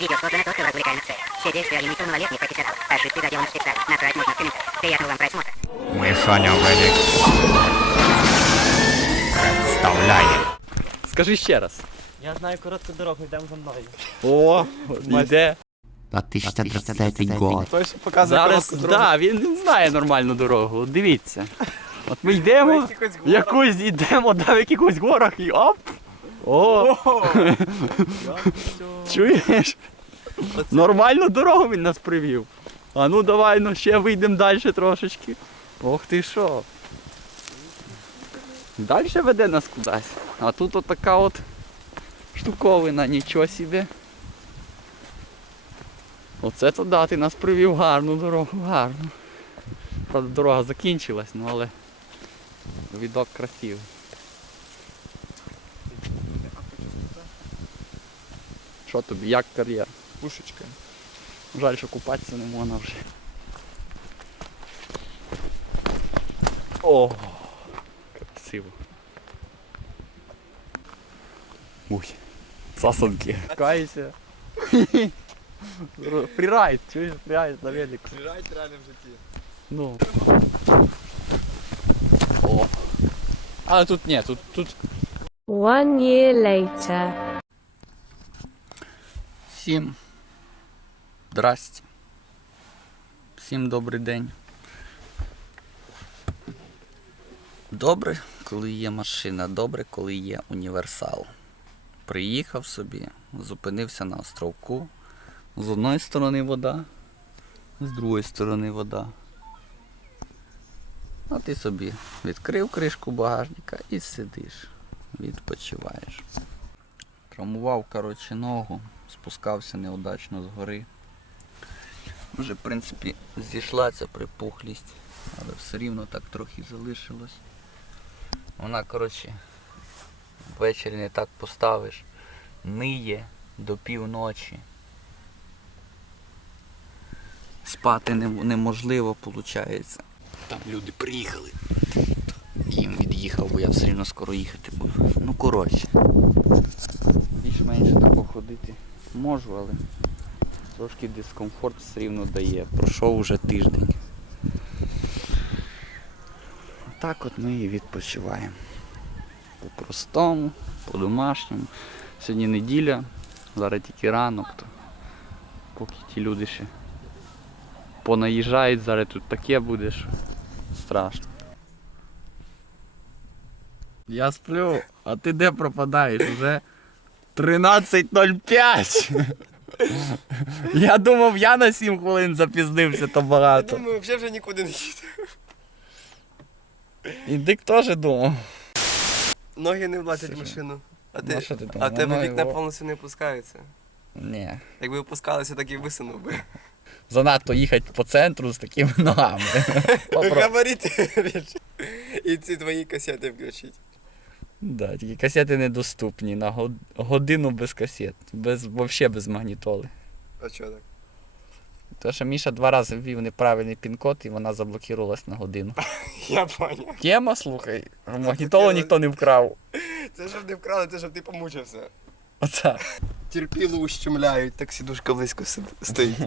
Видео создано только в развлекательных целях. Все действия имеют малолетних профессионалов. Ошибки проделаны специально. Набрать можно в комментариях. Приятного вам просмотра. Ми Соня Велик. Представляє. Скажи ще раз. Я знаю коротку дорогу, йдемо за мною. О, йде. 2030 год. Хтось показує Зараз, коротку дорогу. да, він, він знає нормальну дорогу. От Дивіться. От ми йдемо, горах. якусь йдемо, да, в якихось горах і оп! О! Чуєш? Нормальну дорогу він нас привів. А ну давай, ну ще вийдемо далі трошечки. Ох ти що. Далі веде нас кудись. А тут от така от штуковина, нічого собі. Оце то да, ти нас привів гарну дорогу, гарну. Правда, дорога закінчилась, ну але відок красивий. Що тобі, як кар'єр? Пушечка. Жаль, що купатися не можна вже. О, красиво. Уй, сасанки. Кайся. Фрірайд, чуєш, фрірайд на велику. Фрірайд реально в житті. Ну. О. Але тут ні, тут, тут One year later. Всім здрасте. Всім добрий день. Добре, коли є машина, добре, коли є універсал. Приїхав собі, зупинився на островку. З одної сторони вода, з другої сторони вода. А ти собі відкрив кришку багажника і сидиш, відпочиваєш. Травмував, коротше, ногу, спускався неудачно з гори. Вже, в принципі, зійшла ця припухлість, але все рівно так трохи залишилось. Вона, коротше, ввечері не так поставиш, ниє до півночі. Спати неможливо, виходить. Там люди приїхали. Їм від'їхав, бо я все рівно скоро їхати буду. Ну коротше. Більш-менш так походити можу, але трошки дискомфорт все рівно дає. Пройшов уже тиждень. Так от ми і відпочиваємо. По-простому, по-домашньому. Сьогодні неділя, зараз тільки ранок, то поки ті люди ще понаїжджають, зараз тут таке буде, що страшно. Я сплю, а ти де пропадаєш? Уже 13.05. Я думав, я на 7 хвилин запізнився, то багато. Я думаю, взагалі вже нікуди не їду. І Дик теж думав. Ноги не влазять в машину. А Ну, ти, що ти а тебе вікна його- повністю не опускаються. Ні. Якби опускалися, так і висунув би. Занадто їхати по центру з такими ногами. Попро- Габарити більше. І ці твої касети включить. Да, тільки касети недоступні на годину без касет, без, взагалі без магнітоли. А чого так? Тому що Міша два рази ввів неправильний пін-код і вона заблокувалась на годину. Я поняв. Тема, слухай, магнітолу ніхто не вкрав. Це щоб не вкрали, це щоб ти помучився. Оце. Терпіло ущемляють, так сідушка близько стоїть.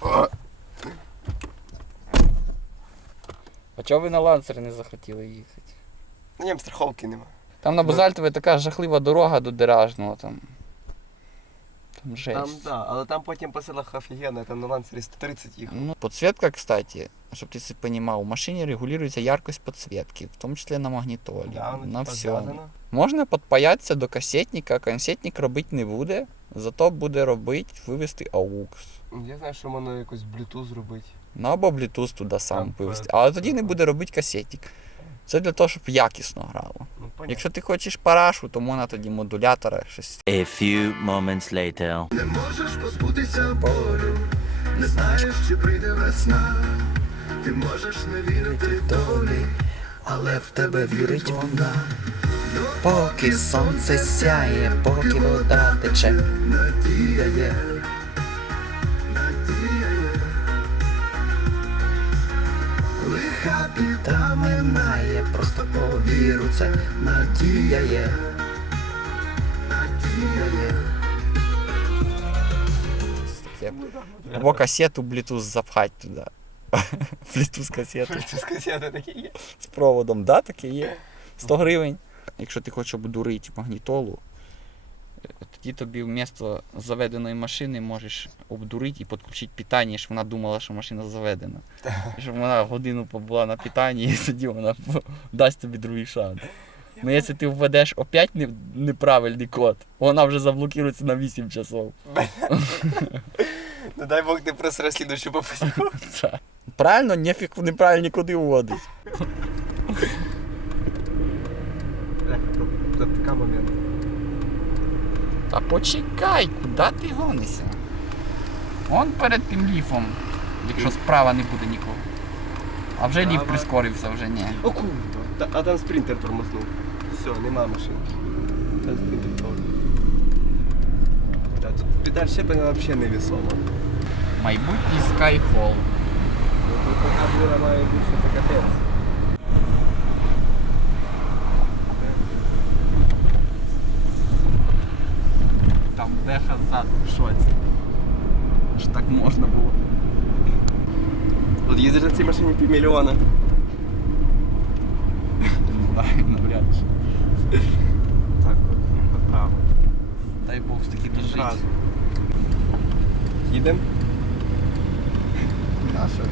О, А чого ви на ланцері не захотіли їхати? Ну, ні, страховки нема. Там на Базальтові така жахлива дорога до Деражного там. Там жесть. Там, да, але там потім по селах офігенно, там на ланцері 130 їх. Ну, подсветка, кстати, щоб ти себе понимал, в машині регулюється яркость подсветки, в тому числі на магнітолі, Да, на всьому. Можна підпаятися до касетника, касетник робити не буде, зато буде робити вивести AUX. Я знаю, що можна якось Bluetooth зробити. Ну або Bluetooth туди сам вивести. Але тоді не буде робити касетник. Це для того, щоб якісно грало. Ну. Якщо ти хочеш парашу, то можна тоді модулятора щось. A few moments later. можеш позбутися болю, не знаєш, чи прийде весна, ти можеш не вірити долі, але в тебе вірить вона. Поки сонце сяє, поки вода тече. Надія є, біда минає, просто повір у це, надія є, надія є. Або касету Bluetooth запхати туди. Bluetooth касету Касети такі є. з проводом, да, таке є. 100 гривень. Якщо ти хочеш обдурити магнітолу, тоді тобі вмісто заведеної машини можеш обдурити і підключити питання, щоб вона думала, що машина заведена. Щоб вона годину побула на питанні, і тоді вона дасть тобі другий шанс. Ну, якщо ти введеш опять неправильний код, вона вже заблокується на 8 часов. Ну дай Бог ти просто розслідуєш попасть. Правильно, нефіг в неправильні коди вводить. Тут така момент. Та почекай, куди ти гонишся? Он перед тим ліфом, якщо справа не буде нікого. А вже ліф прискорився, вже ні. О, курва. Та- А там спринтер тормознув. Все, нема машин. Там спринтер тормознув. Та тут педаль щеплення взагалі невесома. Майбутній Skyfall. Ну тут така дура має бути, що це капець. деха ззаду в шоці. Ж так можна було. От їздиш на цій машині півмільйона. Не знаю, навряд чи. Так, от, направо. Дай Бог таки дожить. Зразу. Їдемо? Наша.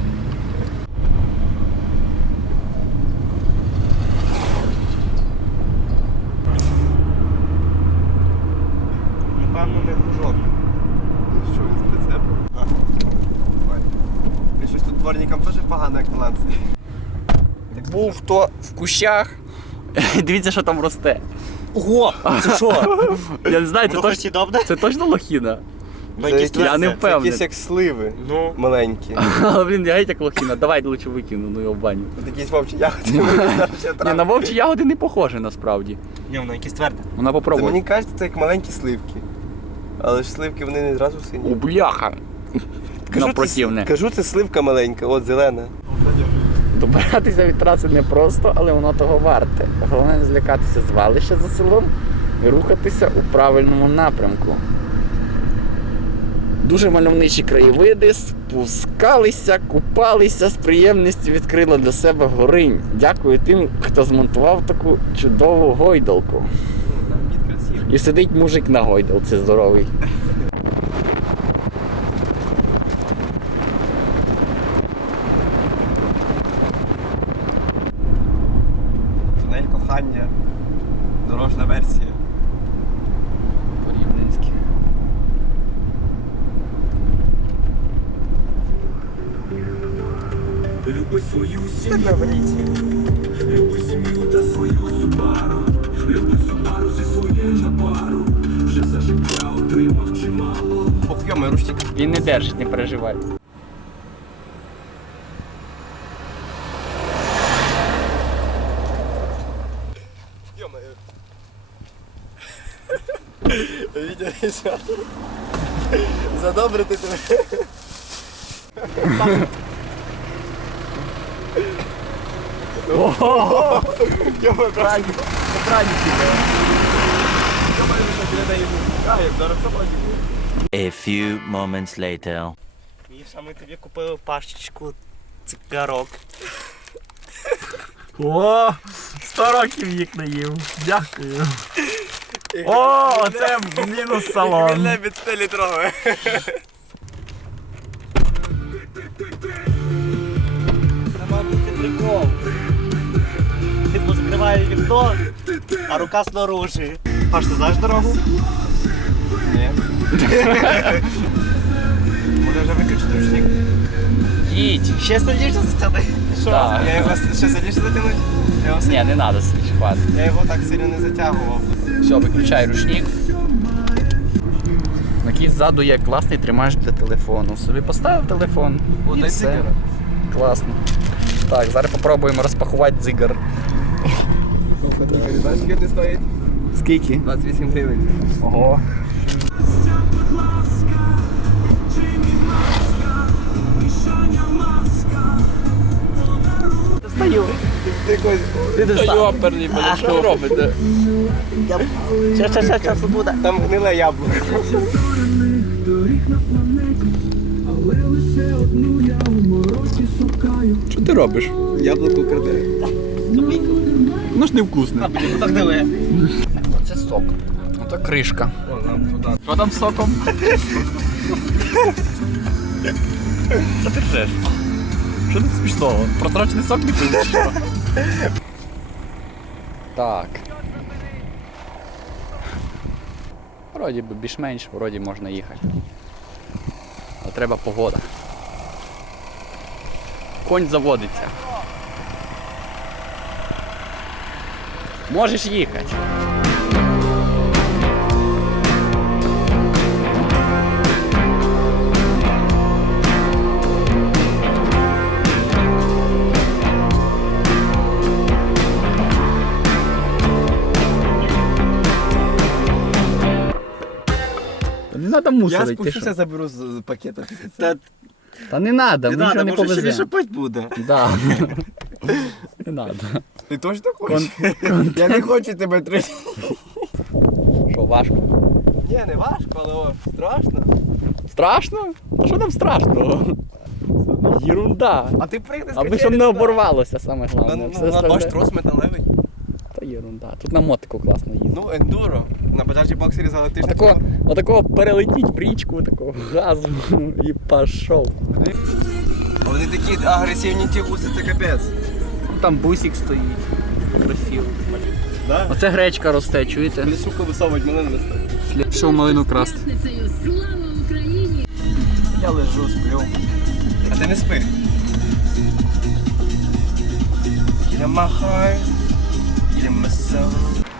Був то в кущах. Дивіться, що там росте. Ого! Це що? Я не знаю, це, Воно хоч і добре? це точно лохіна. Ну, якісь Це Я не впевнений. якісь як сливи Ну. маленькі. Але блін, я геть як лохіна. Давай лучше викину, ну його в баню. Тут якісь вовчі ягоди. Ні, на вовчі ягоди не похоже насправді. Ні, воно якісь тверде. Вона Це попробує. мені кажеться, це як маленькі сливки. Але ж сливки вони не зразу У сині. бляха. Кажу, На противне. Кажу, це сливка маленька, от зелена. Добиратися від траси непросто, але воно того варте. Головне не злякатися звалища за селом і рухатися у правильному напрямку. Дуже мальовничі краєвиди, спускалися, купалися, з приємністю відкрила для себе горинь. Дякую тим, хто змонтував таку чудову гойдалку. І сидить мужик на гойдалці здоровий. Свою сім'ю, люби сім'ю та свою субару, люби субару зі своєю на пару, вже за життя отримав чимало. Ох, йома, рушник. Він не держить, не переживай. Йома. Відео Задобрити тебе. Йома, правильно. A few moments later. Міша, ми тобі купили пашечку цигарок. О, 100 років їх не їв. Дякую. О, це мінус салон. від 100 літрове. Закриває а рука снаружи. Паш, ти знаєш дорогу? Ні. Може вже виключити рушник? Їдь. Ще сильніше затягни. Що? Я його ще сильніше затягнути? Я його, Ні, не треба сильніше, я його так сильно не затягував. Все, виключай ручник. На кій ззаду є класний тримач для телефону. Собі поставив телефон. О, і дай все. дзигара. Класно. Так, зараз спробуємо розпакувати дзигар. Знаєш, скільки не стоїть? Скільки? 28 гривень. Ого. Стою. Ти не Йоперний, мене що робите? Ще, ще, ще, часу буде. Там гниле яблуко. Що ти робиш? Яблуко краде. Воно ж невкусне. Ну так диви. Це сок. Ото кришка. Що там з соком? Що ти ржеш? Що тут смішного? Просрочений сок не пив? Так. Вроді би більш-менш, вроді можна їхати. Але треба погода. Конь заводиться. Можеш їхати. Не треба Я мусорити. ти спущуся, що? заберу з з пакета. Та Та не треба, Не ми нічого надо, не може ще повеземо. шипать буде. Да. Не надо. Ти точно хочеш? Я не хочу тебе трясти. Що, важко? Ні, не важко, але о, страшно. Страшно? Та що там страшного? Єрунда. А ти прийди з Аби щоб не оборвалося, саме Ну, головне. ну, Все ну, остальне- трос металевий. Та єрунда. Тут на мотику класно їздити. Ну, ендуро. На баджаджі боксері залетиш. на Отако, цьому. перелетіть в річку, такого газу і пішов. Вони такі агресивні ті гуси, це капець. Там бусик стоїть. Красиво. Да? Оце гречка росте, чуєте? Вони сука висовують мене не стає. Що малину красти? я лежу, сплю. А ти не спи. Я махаю. Я.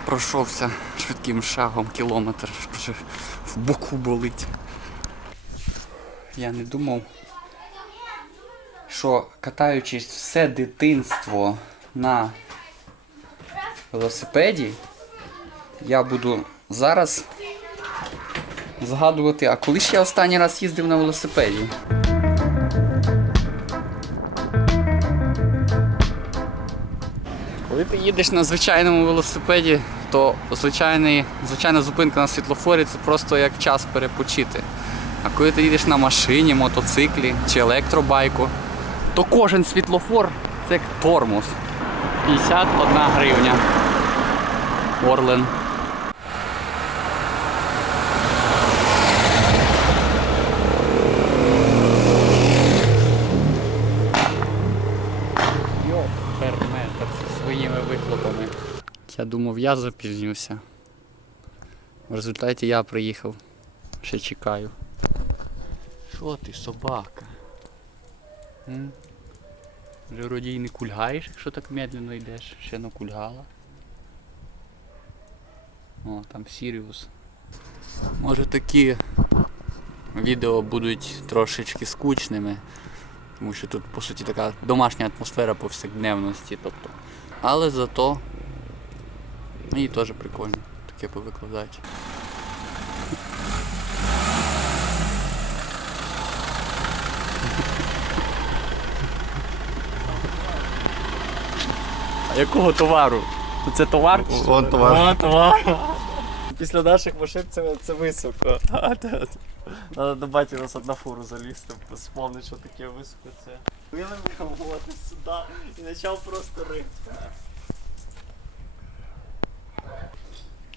Пройшовся швидким шагом кілометр, вже в боку болить. Я не думав, що катаючись все дитинство на велосипеді, я буду зараз згадувати, а коли ж я останній раз їздив на велосипеді? Коли ти їдеш на звичайному велосипеді, то звичайний, звичайна зупинка на світлофорі це просто як час перепочити. А коли ти їдеш на машині, мотоциклі чи електробайку, то кожен світлофор це як тормоз. 51 гривня. Орлен. Перметр зі своїми вихлопами. Я думав, я запізнюся. В результаті я приїхав. Ще чекаю. Що ти, собака? М? Вже вроді і не кульгаєш, якщо так медленно йдеш. Ще не кульгала. О, там Сіріус. Може такі відео будуть трошечки скучними. Тому що тут по суті така домашня атмосфера повсякденності. Тобто. Але зато мені теж прикольно таке повикладати. Якого товару? Це товар? Вон товар. О, товар. Після наших машин це, це високо. Надо до баті нас одна фуру залізти, вспомнити, що таке високо це. Вилив його сюди і почав просто рити.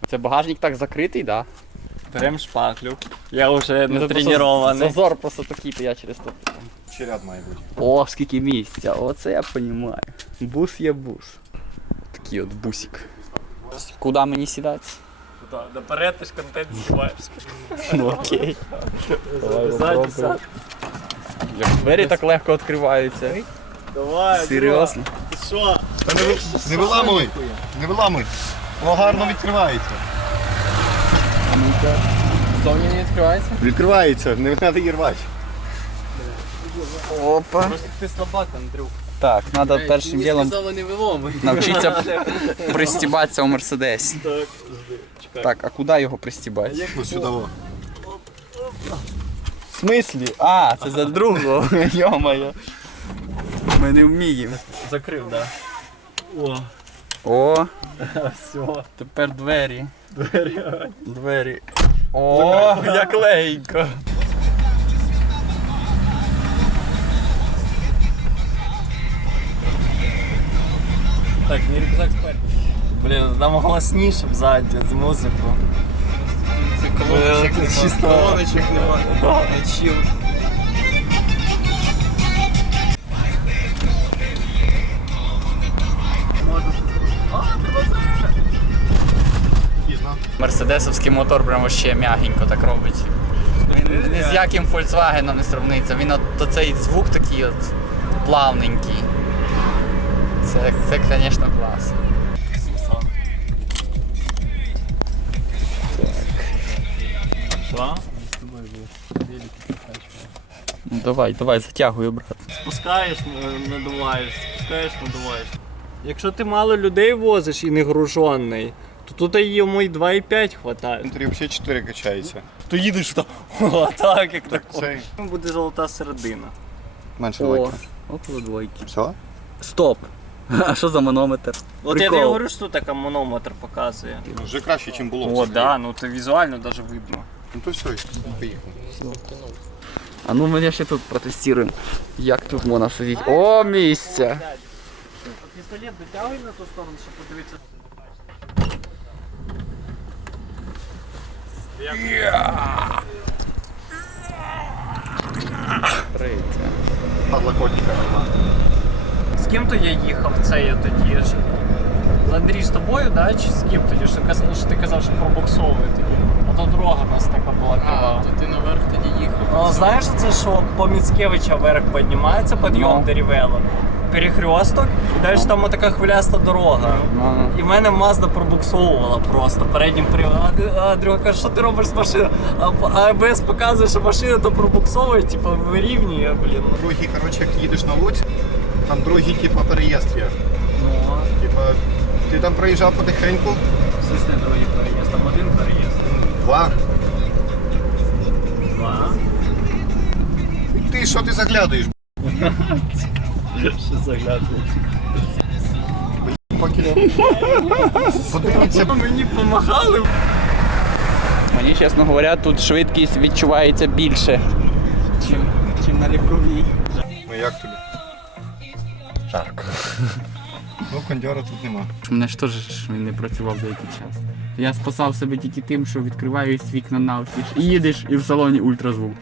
Це багажник так закритий, так? Берем шпаклю. Я вже Да? не тренований. Зазор просто такий, то я через то. Черяд має бути. О, скільки місця, оце я розумію. Бус є бус. Такий от бусик. Куди мені сідати? Да, Наперед ти ж контент знімаєш. Ну окей. Давай попробуємо. Як двері так легко відкриваються. Давай, Серйозно? Ти що? Не виламуй! Не виламуй! Воно гарно відкривається. Зовні не відкривається? Відкривається, не треба її рвати. Опа. Просто ти слабак, Андрюк. Так, треба першим ділом навчитися пристібатися у Мерседесі. Так, Так, а куди його пристібати? Ось сюди. В смислі? А, це за другого. Йо-моє. Ми не вміємо. Закрив, да. О, О, все. тепер двері. Двері. Двері. О, як легенько. Так, мій рюкзак спереду. Блін, нам голосніше взаді з музику. Це чисто... Колоночок немає. Да. Чил. Пізно. Мерседесовський мотор прямо ще м'ягенько так робить. Він ні з яким Volkswagen не сравниться. Він от, то цей звук такий от плавненький. Це, це, звісно, клас. Що? Ну, давай, давай, затягуй, брат. Спускаєш, е, надуваєш, спускаєш, надуваєш. Якщо ти мало людей возиш і не гружений, то тут йому й 2,5 хватає. Внутрі взагалі 4 качається. То їдеш то о, так, як так. Це Буде золота середина. менше О, двойки. около двойки. Все? Стоп. А що за манометр? От я тобі говорю, що така манометр показує. Вже краще, ніж було. О, да, ну то візуально навіть видно. Ну то все, поїхали. А ну ми ще тут протестуємо. Як тут можна сидіти? О, місце! Пістолет дотягуй на ту сторону, щоб подивитися. Подлокотника нема. З ким то я їхав це я тоді ж. З Андрій з тобою, да? Чи з ким тоді? Що, каз- що ти казав, що пробуксовує тоді. А то дорога у нас така була крива. ти наверх тоді їхав. Ну, знаєш, це що по Міцкевича вверх піднімається підйом Ну. до Рівела. Перехресток, і далі там така хвиляста дорога. І в мене Мазда пробуксовувала просто переднім приводом. А, а друга каже, що ти робиш з машиною? А, а АБС показує, що машина то пробуксовує, типу, вирівнює, блін. Другий, коротше, як їдеш на Луць, там другий, типу, переїзд є. Ну, Типа, ти там проїжджав потихеньку, звісно, другий переїзд, там один переїзд. два. Два. Ти що ти заглядаєш? Що заглядує? Поки подивиться. Мені помагали. Мені, чесно говоря, тут швидкість відчувається більше, чим, чим на легковій. Ну як тобі? Жарко. Ну, кондьора тут нема. Мене ж теж він не працював деякий час. Я спасав себе тільки тим, що відкриваюсь вікна навстіж. І їдеш, і в салоні ультразвук.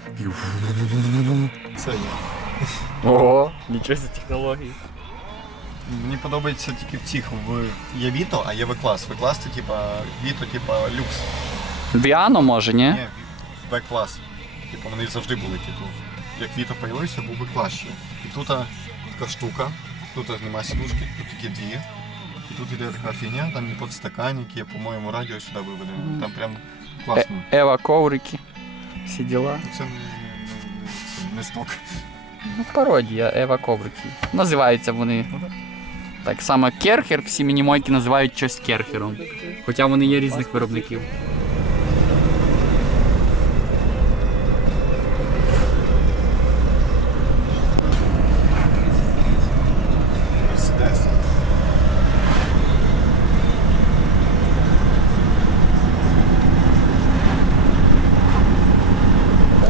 Це ні. Ого, нічого за технології. Мені подобається тільки в цих в є Віто, а є В-клас. В-клас це типа Віто, типа люкс. Біано може, ні? Ні, В-клас. Типу вони завжди були, типу. Як Віто появився, був В-клас ще. І тут така штука, тут нема сідушки, тут тільки дві. І тут іде така фігня, там і подстаканники, по-моєму, радіо сюди виведено. Там прям класно. Ева коврики. Всі діла. Це не, не, не сток. Ну, пародія Ева коврики. Називаються вони. Так само керхер, всі мінімойки називають щось керхером. Хоча вони є різних виробників. Мерседес.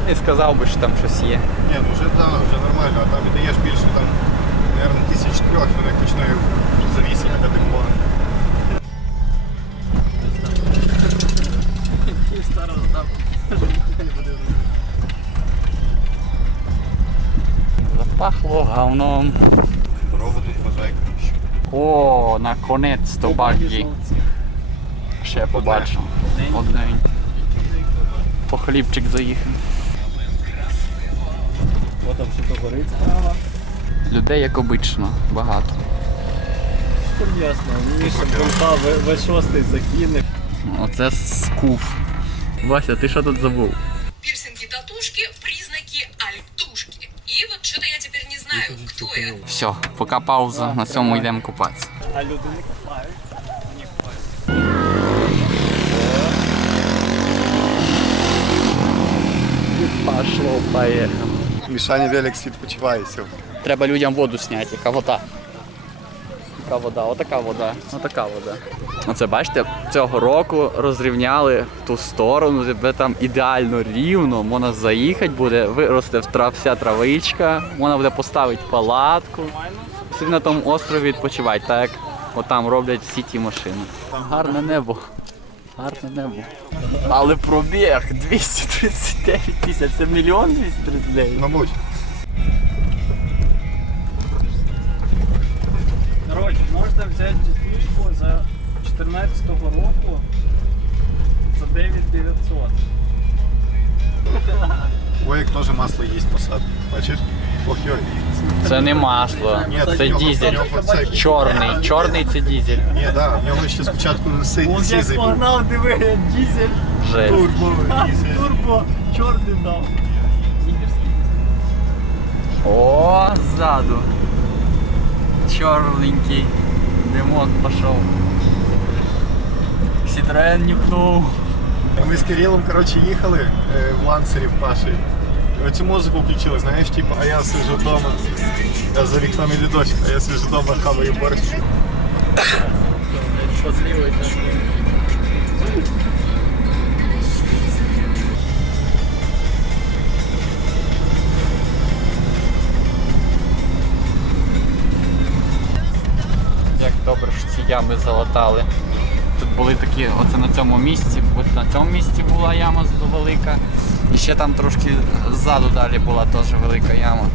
Не сказав би, що там щось є. Ні, ну вже да, вже нормально, а там віддаєш більше там, мабуть, тисяч трьох, як почне завісити така димова. Запахло говном. Дорога тут краще. О, наконець-то багі. Ще побачив. Одненький. По хлібчик заїхав. О, там що то горить справа. Людей, як обично, багато. Там ясно, мені ще бунта В6 закине. Оце скуф. Вася, ти що тут забув? пирсинги, татушки, признаки альтушки. И вот что-то я теперь не знаю, кто я. Все, поки пауза, на цьому йдемо купатися. А люди не копають. Пошло, поїхав. Мішаня Велик відпочиває сьогодні. Треба людям воду зняти, яка вода. Яка вода, отака вода, отака вода. Оце бачите, цього року розрівняли ту сторону, тебе там ідеально рівно, можна заїхати буде, виросте вся травичка, можна буде поставити палатку. Собі на тому острові відпочивати, так як Отам роблять всі ті машини. Гарне небо. Гарне небо. Але пробіг 239 тисяч. Це мільйон 239. Мабуть. Коротше, можна взяти дітишку за 14-го року за 9900. Ой, як теж масло їсть посад. Бачиш? Це не масло, це дізель. Чорний. Чорний це дізель. Ні, да, в нього ще спочатку сизий був. погнав, диви, дізель, Жесть. Турбо, турбо, чорний дав. О, ззаду. Чорненький. Димон пішов. Сітроен нюхнув. Ми з Кирилом, коротше, їхали е, в лансері в Паші. Оцю музику включили, знаєш, типу, а я сиджу вдома. Я за вікном іде дощ, а я сиджу вдома, хаваю борщ. Як добре, що ці ями залатали. Тут були такі, оце на цьому місці, ось на цьому місці була яма велика. І ще там трошки ззаду далі була теж велика яма.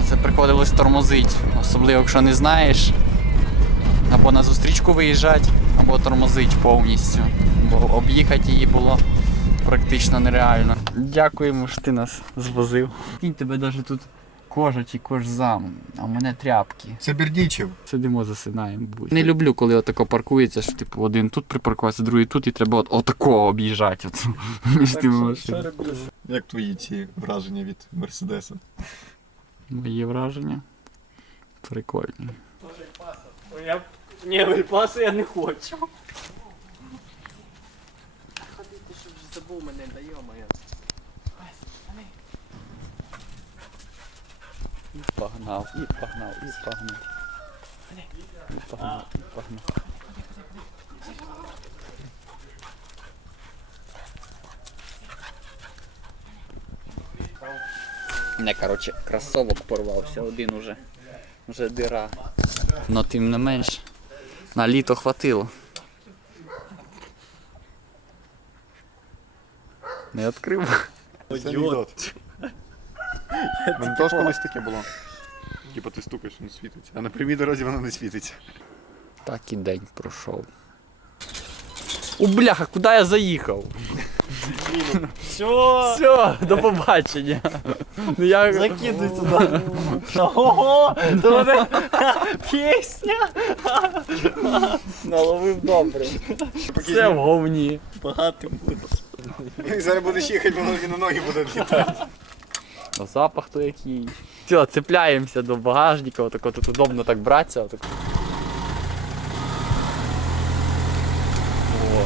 І це приходилось тормозити, особливо якщо не знаєш. Або на зустрічку виїжджати, або тормозить повністю. Бо об'їхати її було практично нереально. Дякуємо, що ти нас звозив. Кінь тебе навіть тут кожа чи кожзам, а в мене тряпки. Це Бердічев. Сидимо, засинаємо. будь. Не люблю, коли отако паркується, що типу один тут припаркувався, другий тут, і треба от, отако об'їжджати от, між тими машинами. Як твої ці враження від Мерседеса? Мої враження. Прикольні. Я... Ні, випасу я не хочу. Ходити, щоб вже забув мене, да. І погнав, і погнав, і погнав. І погнав, і погнав. Не, коротше, кросовок порвався, один уже. Вже дира. Но тим не менш, на літо хватило. Не відкрив. Анекдот. Мене теж колись таке було. Типа ти стукаєш, він світиться. А на прямій дорозі воно не світиться. Так і день пройшов. О, бляха, куди я заїхав? Все, Все, до побачення. Ну, я... закидуй туди. Ого, то буде пісня. наловив добре. Все в говні. Багато буде. Зараз будеш їхати, воно і на ноги буде літати. А запах то який. Все, цепляємося до багажника, отако тут удобно так братися. Отако. О.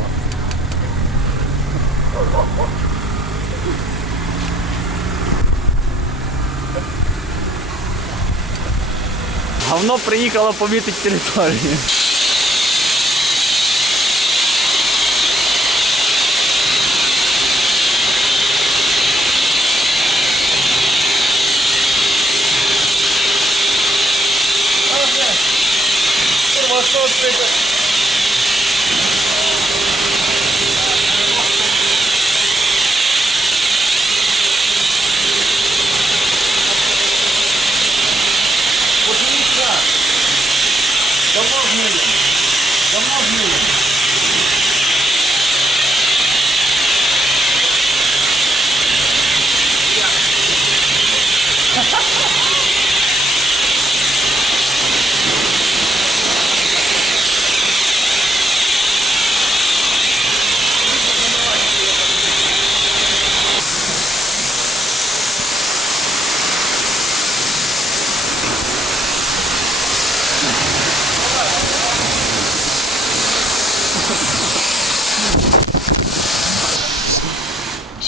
Говно приїхало помітити територію.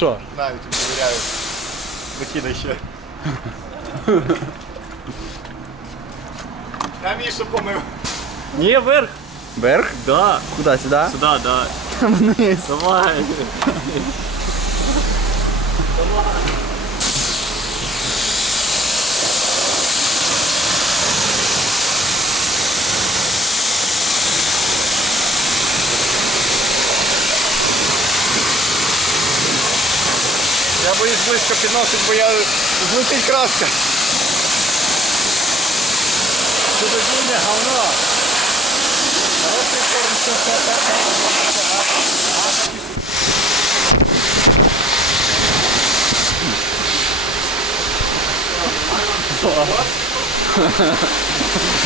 Що? Навіть перевіряю. Викидай ще. Я Мішу помив. Ні, вверх. Вверх? Да. Куди, сюди? Сюди, да. Вниз. Давай. Близько підносить, бо я злетить краска. Що це дурне говно?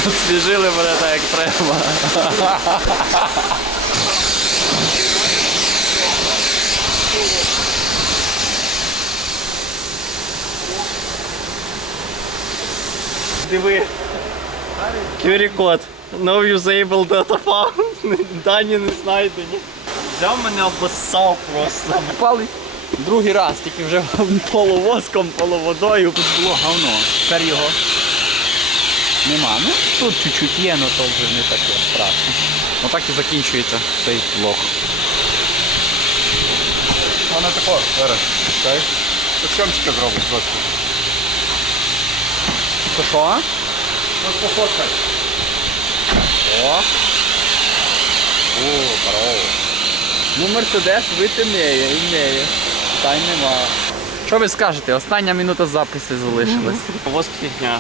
Освіжили мене так, як треба. Диви. QR-код. No usable data found. Дані не знайдені. Взяв мене обоссав просто. Палить другий раз, тільки вже Полувоском, полуводою. тут було говно. Тепер його нема. Ну тут чуть-чуть є, але то вже не таке страшно. Отак і закінчується цей влог. Вона тако, зараз. Чекай. Тут сьомчика зробить просто. То що? Ось пофоткай. О! О, здорово. Ну, Мерседес вити вміє, і вміє. Питань нема. Що ви скажете? Остання минута запису залишилась. Воск фігня.